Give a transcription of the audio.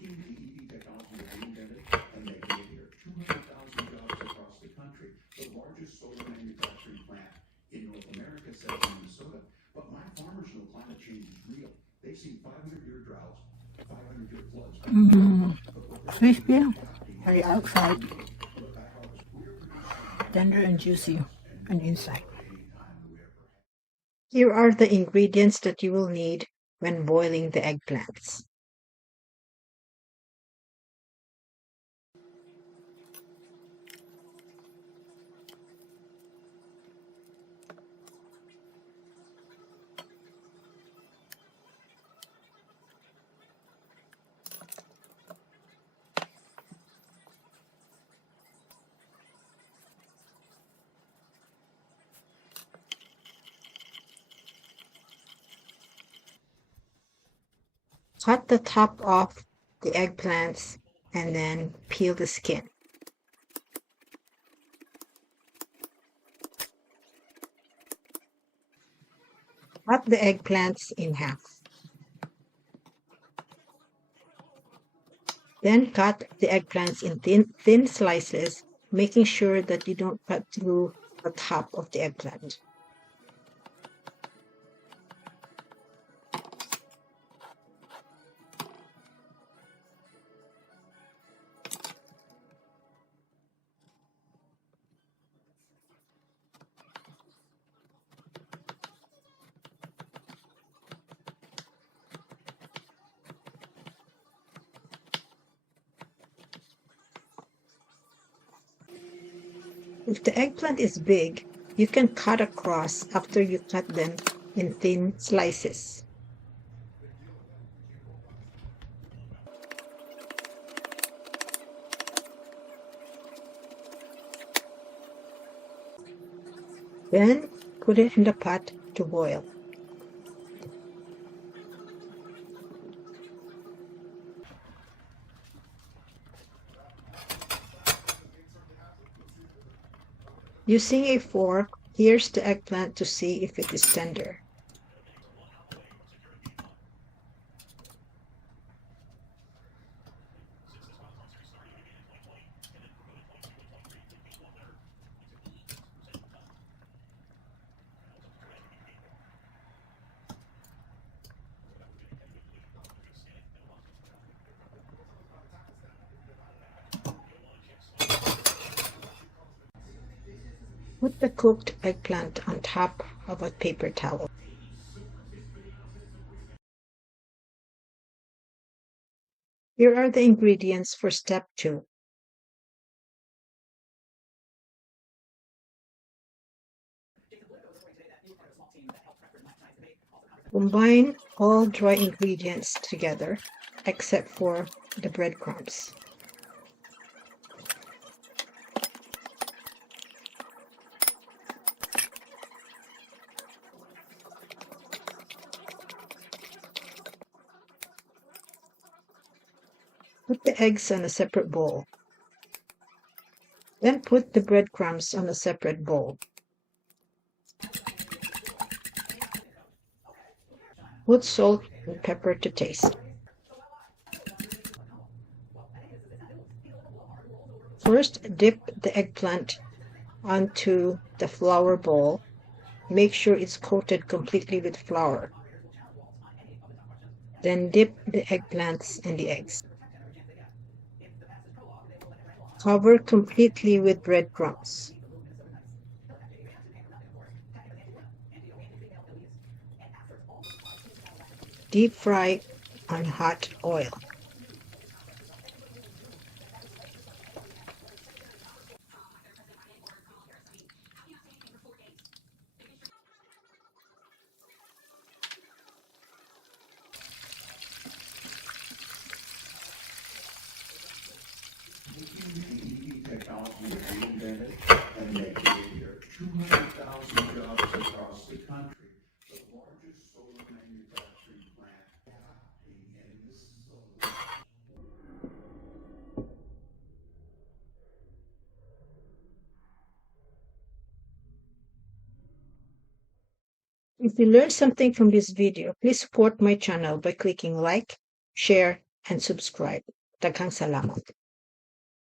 making the EV technology that we invented and making it here. 200,000 jobs across the country. The largest solar manufacturing plant in North America sits in Minnesota. But my farmers know climate change is real. They've seen 500-year droughts, 500-year floods. Crispy on the outside, tender and juicy on the inside. Here are the ingredients that you will need when boiling the eggplants. Cut the top off the eggplants and then peel the skin. Cut the eggplants in half. Then cut the eggplants in thin slices, making sure that you don't cut through the top of the eggplant. If the eggplant is big, you can cut across after you cut them in thin slices. Then put it in the pot to boil. Using a fork, here's the eggplant to see if it is tender. Put the cooked eggplant on top of a paper towel. Here are the ingredients for step 2. Combine all dry ingredients together except for the breadcrumbs. Put the eggs on a separate bowl. Then put the breadcrumbs on a separate bowl. Put salt and pepper to taste. First, dip the eggplant onto the flour bowl. Make sure it's coated completely with flour. Then dip the eggplants and the eggs. Cover completely with breadcrumbs. Deep fry on hot oil. Technology that we invented and making it here. 200,000 jobs across the country. The largest solar manufacturing plant in Minnesota. If you learned something from this video, please support my channel by clicking like, share, and subscribe. Daghang salamat.